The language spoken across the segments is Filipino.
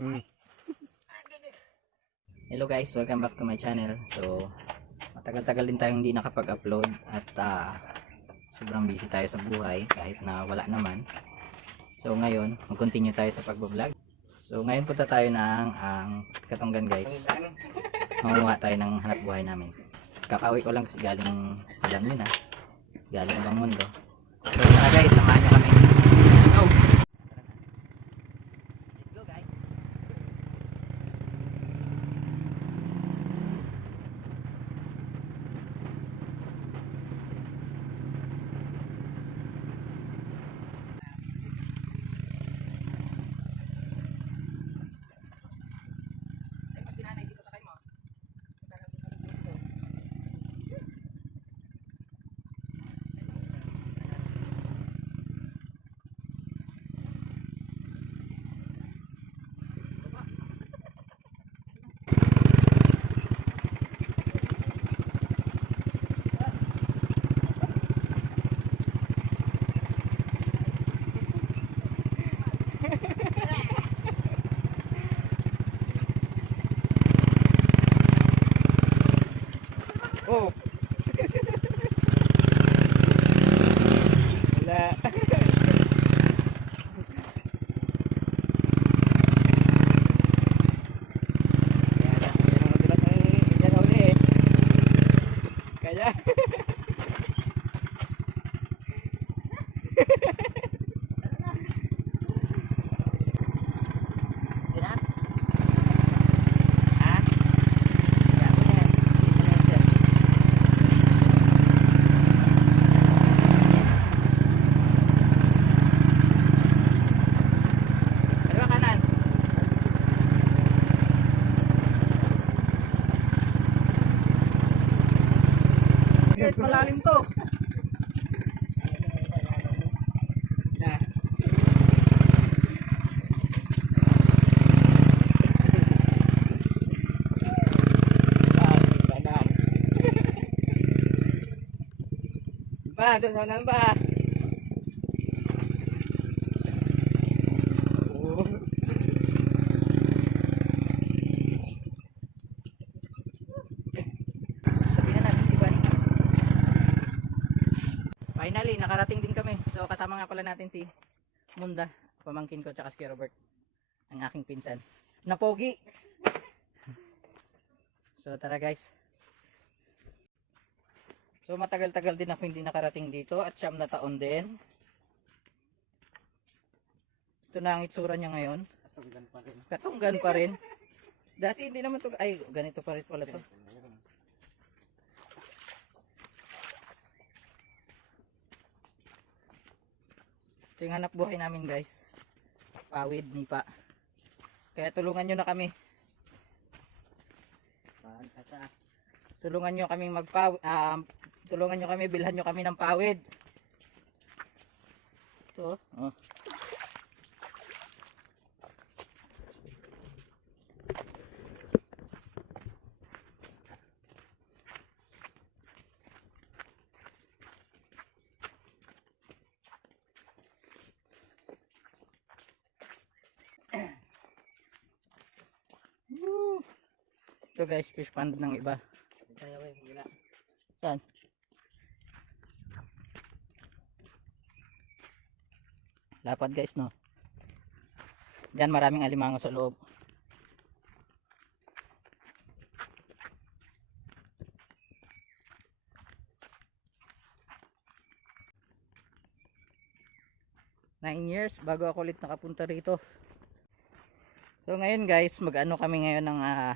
Mm. Hello guys, welcome back to my channel. So, matagal-tagal din tayong hindi nakapag-upload at ah, sobrang busy tayo sa buhay kahit na wala naman. So ngayon, mag-continue tayo sa pagbablog. So ngayon punta tayo ng ang Katunggan guys. Manguha tayo ng hanap buhay namin. Kakauwi ko lang kasi galing, alam nyo na, galing ibang mundo. So tara guys, samahan Kahit malalim to. Pa, doon sa unahan pa. Oh. Sabi na natin si Bunny. Finally, nakarating din kami. So, kasama nga pala natin si Munda, pamangkin ko, tsaka si Robert, ang aking pinsan. Napogi! so, tara guys. So, matagal-tagal din ako hindi nakarating dito at siyam na taon din. Ito na ang itsura niya ngayon. Katunggan pa rin. Katunggan pa rin. Dati hindi naman to ay ganito pa rin pala to. Ito yung hanap buhay namin guys. Pawid, nipa. Kaya tulungan nyo na kami. Tulungan nyo kaming magpawid. ah, tulungan nyo kami, bilhan nyo kami ng pawid. Ito. Oh. Ito guys, fish pond ng iba. Saan? Lapad guys no. Diyan maraming alimango sa loob. Nine years bago ako ulit nakapunta rito. So ngayon guys, mag-ano kami ngayon ng ah,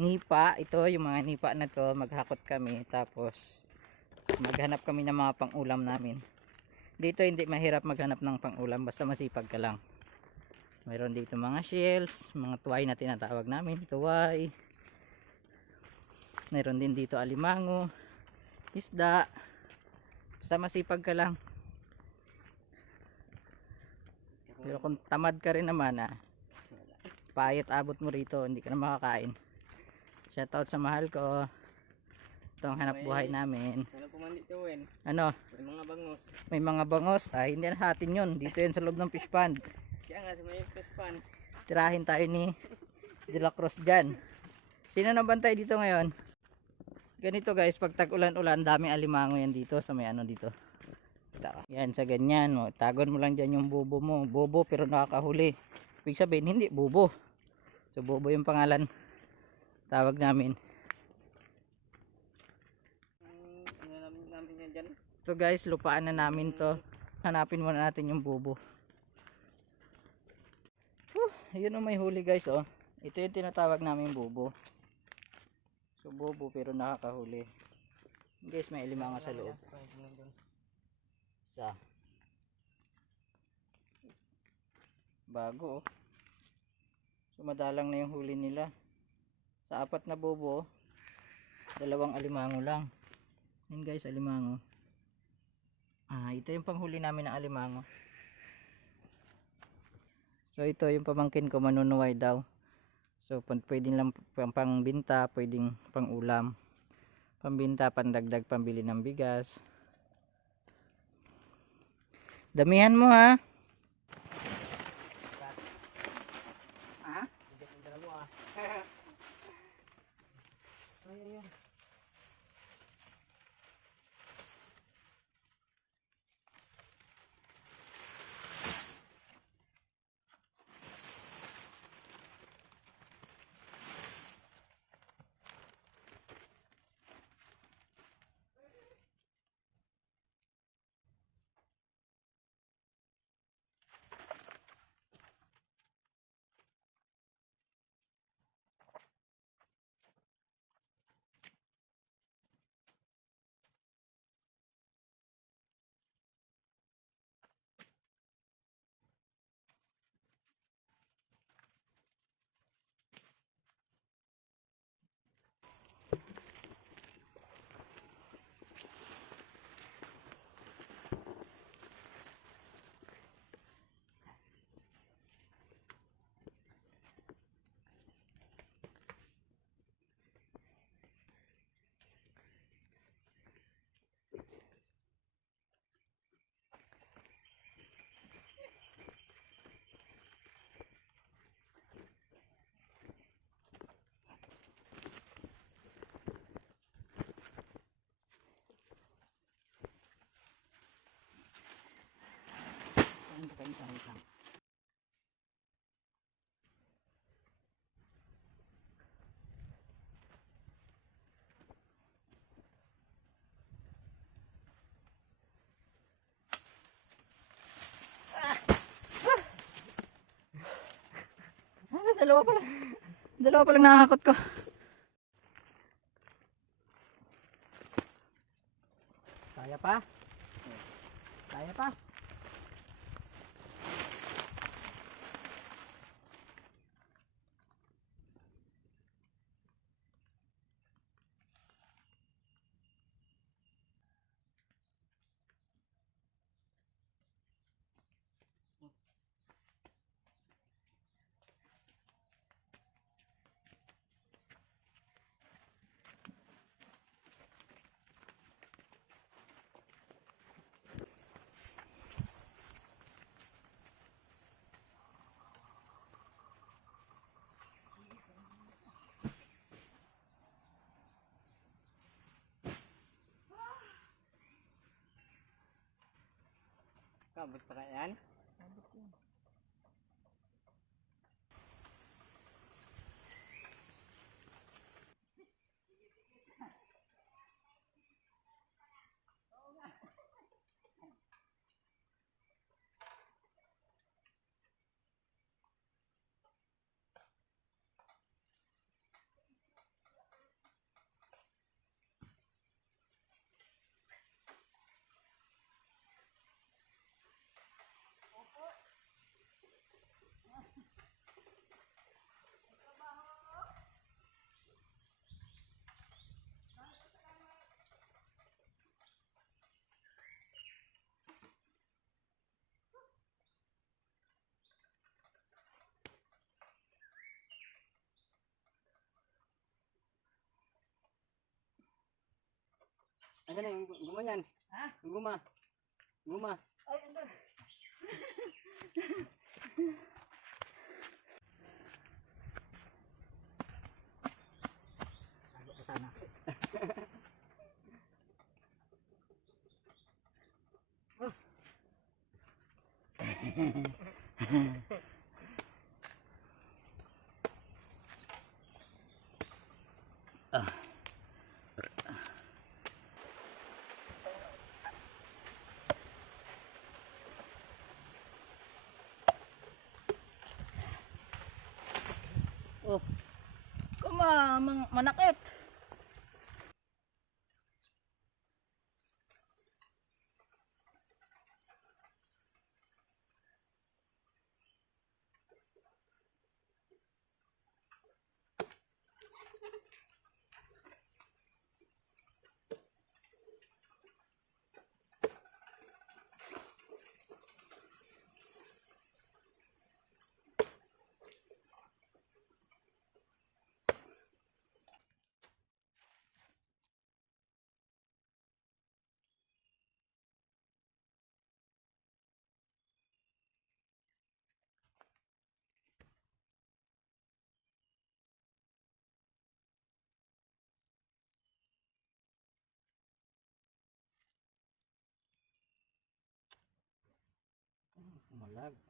nipa. Ito yung mga nipa na to, maghakot kami tapos maghanap kami ng mga pang-ulam namin. Dito hindi mahirap maghanap ng pang-ulam basta masipag ka lang. Mayroon dito mga shells, mga tuway na tinatawag namin, tuway. Mayroon din dito alimango, isda. Basta masipag ka lang. Pero kung tamad ka rin naman ah, payat abot mo rito, hindi ka na makakain. Shoutout sa mahal ko. Ito ang hanap buhay namin. Ano? Ano, May mga bangos. may mga bangos. Ay, hindi na hatin yun. Dito yan sa loob ng fish pond. Kaya nga sa may fish pan. Tirahin tayo ni De La Cruz dyan. Sino nabantay dito ngayon? Ganito guys, pag tag-ulan-ulan, daming alimango yan dito sa may ano dito. Yan, sa ganyan. Oh. Tagon mo lang dyan yung bubo mo. Bobo pero nakakahuli. Ibig sabihin, hindi, bubo. So, bobo yung pangalan. Tawag namin. So guys, lupaan na namin to. Hanapin muna natin yung bubo. Huh, yun ang may huli guys oh. Ito yung tinatawag namin bubo. So bubo pero nakakahuli. Guys, may limango sa loob. Sa bago oh. So madalang na yung huli nila. Sa apat na bubo, dalawang alimango lang. Yan guys, alimango. Ah, ito yung panghuli namin ng alimango. So ito yung pamangkin ko manunuway daw. So pwede pwedeng lang pang pangbinta, pwedeng pang ulam. Pambinta, pandagdag pambili ng bigas. Damihan mo. Ha? Dalawa pa lang. Dalawa pa lang nakakakot ko. Kaya pa? Kaya pa? Kabot pa kaya yan? Ayan na, yung guma yan. Ha? Yung guma. Guma. Ay, ando. Ano ka sana? oh. Manakit. Love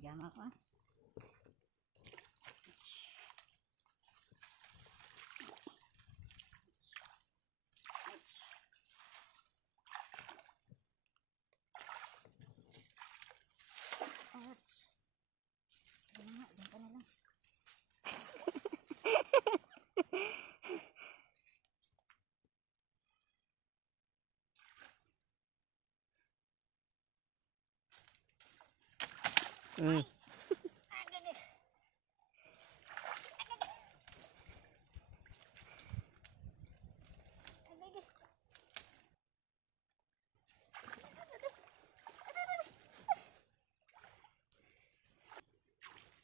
Diyan ako. Mm.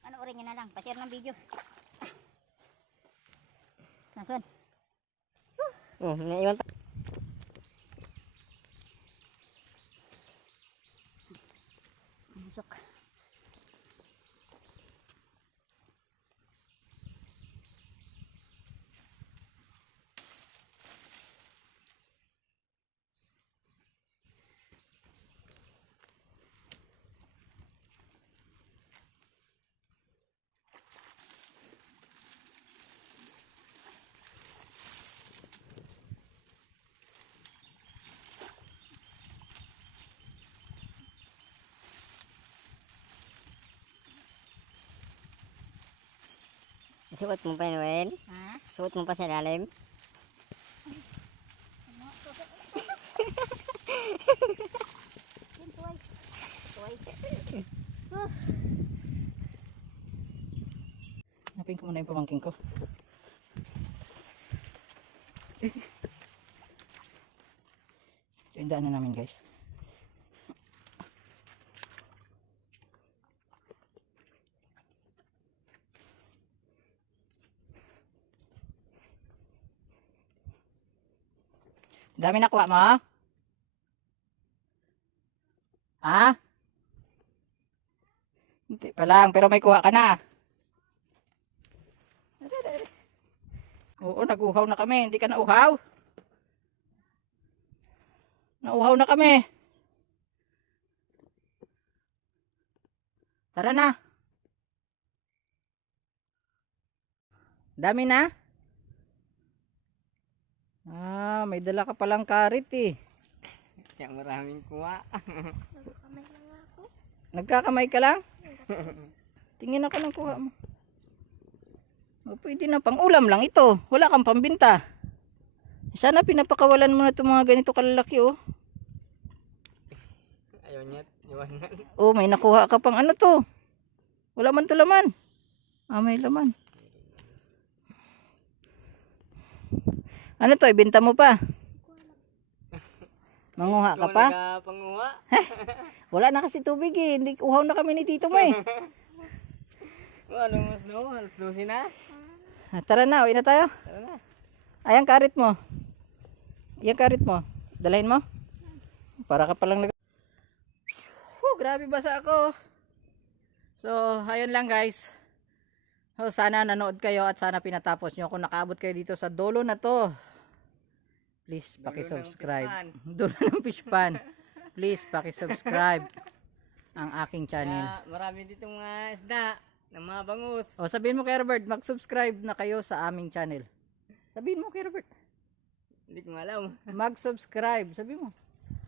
Panoorin nyo na lang. Pa-share ng video. Nasaan? Oh, naiwan pa. Suot mo pa Noel? Ha? Suot mo pa sa lalim? Yun, tuway. Tuway. Hanapin ko muna yung pamangking ko. Ito yung daanan namin guys. Dami nakuha mo? Ha? Hindi pa lang, pero may kuha ka na. Oo, naguhaw na kami. Hindi ka nauhaw? Nauhaw na kami. Tara na. Dami na? Ah, may dala ka palang karit eh. Kaya maraming kuha. Nagkakamay ka lang? Tingin ako ng kuha mo. O, pwede na, pang ulam lang ito. Wala kang pambinta. Sana pinapakawalan mo na itong mga ganito kalalaki oh. Ayaw niya. Iwanan. Oh, may nakuha ka pang ano to. Wala man to laman. Ah, may laman. Ano to, ibenta mo pa? Manguha ka pa? nagkapanguha. Wala na kasi tubig eh. Hindi, uhaw na kami ni tito mo eh. Anong mas no? Alas 12 na. Ah, Tara na, uwi na tayo. Tara na. Ayan karit mo. Ayan karit mo. Dalahin mo. Para ka palang nag... Whew, grabe basa ako. So, ayun lang guys. So, sana nanood kayo at sana pinatapos nyo kung nakaabot kayo dito sa dulo na to. Please, paki-subscribe. Dulo ng fish pan. Please, paki-subscribe ang aking channel. Kaya marami dito mga isda ng mga bangus. O, sabihin mo kay Robert, mag-subscribe na kayo sa aming channel. Sabihin mo kay Robert. Hindi ko alam. mag-subscribe. Sabi mo,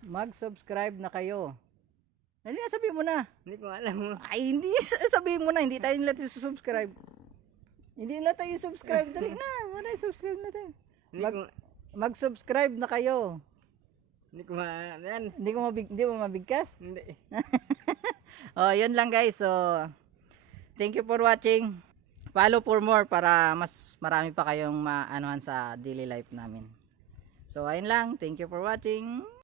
mag-subscribe na kayo. Dali na, sabi mo na. Hindi ko alam. Ay, hindi. Sabihin mo na, hindi tayo nila tayo subscribe. Hindi nila tayo subscribe. Dali na, wala subscribe na tayo. Hindi Mag- Mag-subscribe na kayo. hindi ko ma... Yan. Hindi ko mabig, hindi mo mabigkas. Hindi. Oh, yun lang guys. So, thank you for watching. Follow for more para mas marami pa kayong maanuhan sa daily life namin. So, ayun lang. Thank you for watching.